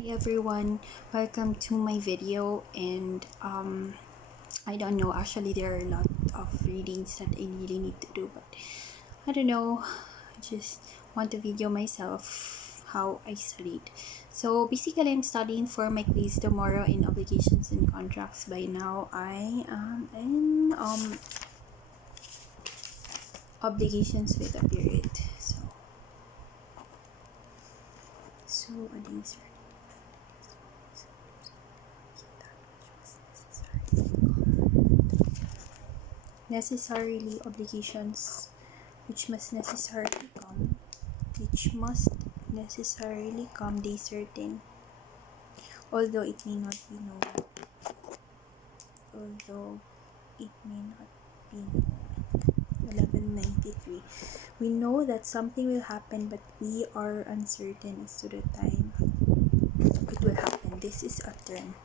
Hi everyone, welcome to my video. And I don't know, actually there are a lot of readings that I really need to do, but I don't know, I just want to video myself how I studied. So basically I'm studying for my quiz tomorrow in obligations and contracts. By now I am in obligations with a period. So these are necessarily obligations which must necessarily come day certain, although it may not be known. Although it may not be known. 1193. We know that something will happen, but we are uncertain as to the time it will happen. This is a term.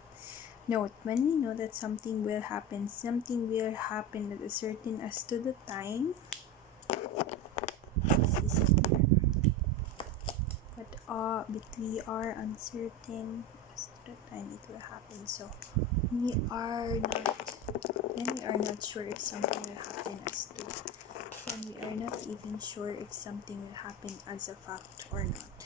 Note, when we know that something will happen that is certain as to the time. This is a term. But we are uncertain as to the time it will happen. So we are not sure if something will happen when we are not even sure if something will happen as a fact or not.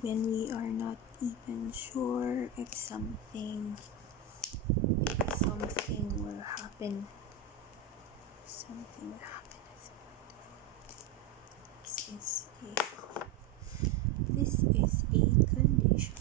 When we are not even sure if something will happen. Something will happen as a fact. This is a condition.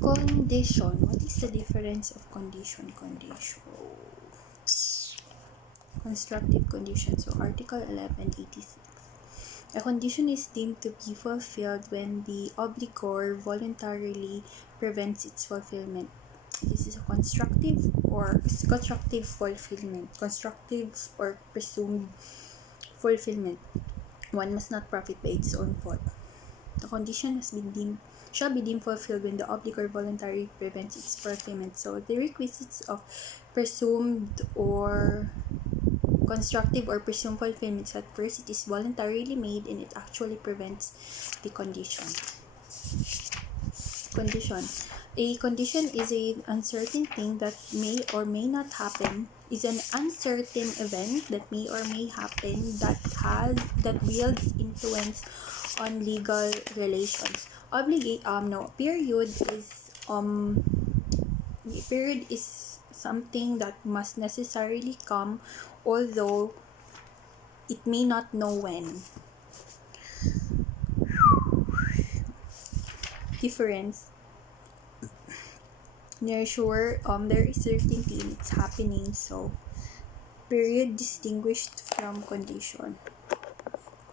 Condition. What is the difference of condition? Constructive condition. So Article 1186. A condition is deemed to be fulfilled when the obligor voluntarily prevents its fulfillment. This is a constructive fulfillment. Constructive or presumed fulfillment. One must not profit by its own fault. The condition shall be deemed fulfilled when the obligor voluntarily prevents its fulfillment. So the requisites of presumed or constructive or presumed fulfillment. At first, it is voluntarily made and it actually prevents the condition. A condition is an uncertain thing that may or may not happen. Is an uncertain event that may or may happen that wields influence on legal relations. Period is something that must necessarily come, although it may not know when. Difference. They're sure there is certainty it's happening, so period distinguished from condition.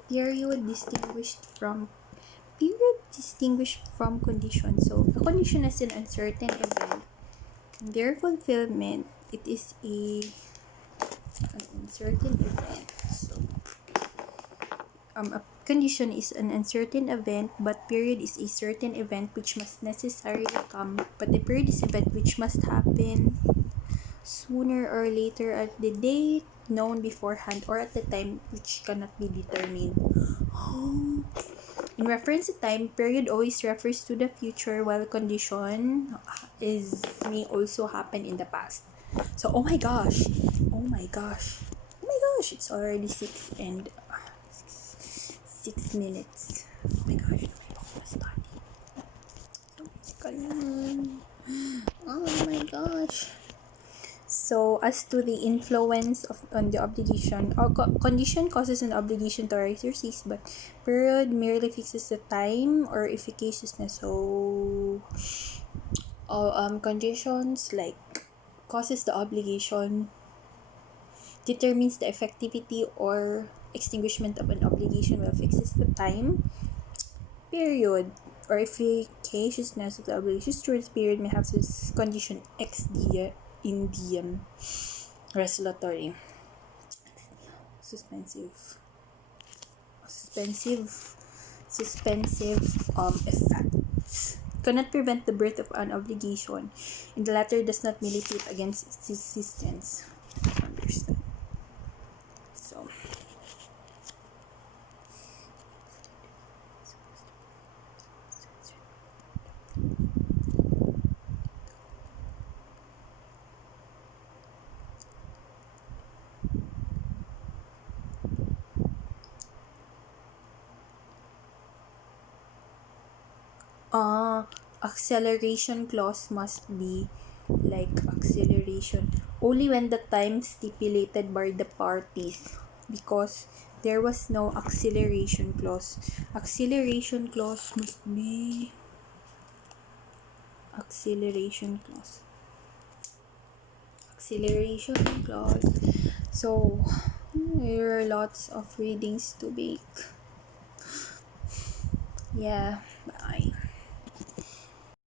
Period distinguished from condition. So a condition is an uncertain event. In their fulfillment, it is an uncertain event. So a condition is an uncertain event, but period is a certain event which must necessarily come. But the period is event which must happen sooner or later at the date known beforehand or at the time which cannot be determined. In reference to time, period always refers to the future, while condition may also happen in the past. So oh my gosh, it's already 6 minutes. Oh my gosh, oh my gosh. So as to the influence on the obligation, or condition causes an obligation to raise or cease, but period merely fixes the time or efficaciousness. So conditions like causes the obligation, determines the effectivity or extinguishment of an obligation, while fixes the time. Period or efficaciousness of the obligation towards period may have this condition ex die in diem resolutory. Suspensive effects cannot prevent the birth of an obligation, and the latter does not militate against its existence. Understand? So acceleration clause must be like acceleration only when the time stipulated by the parties, because there was no acceleration clause. Acceleration clause must be acceleration clause. So there are lots of readings to make. Yeah, bye.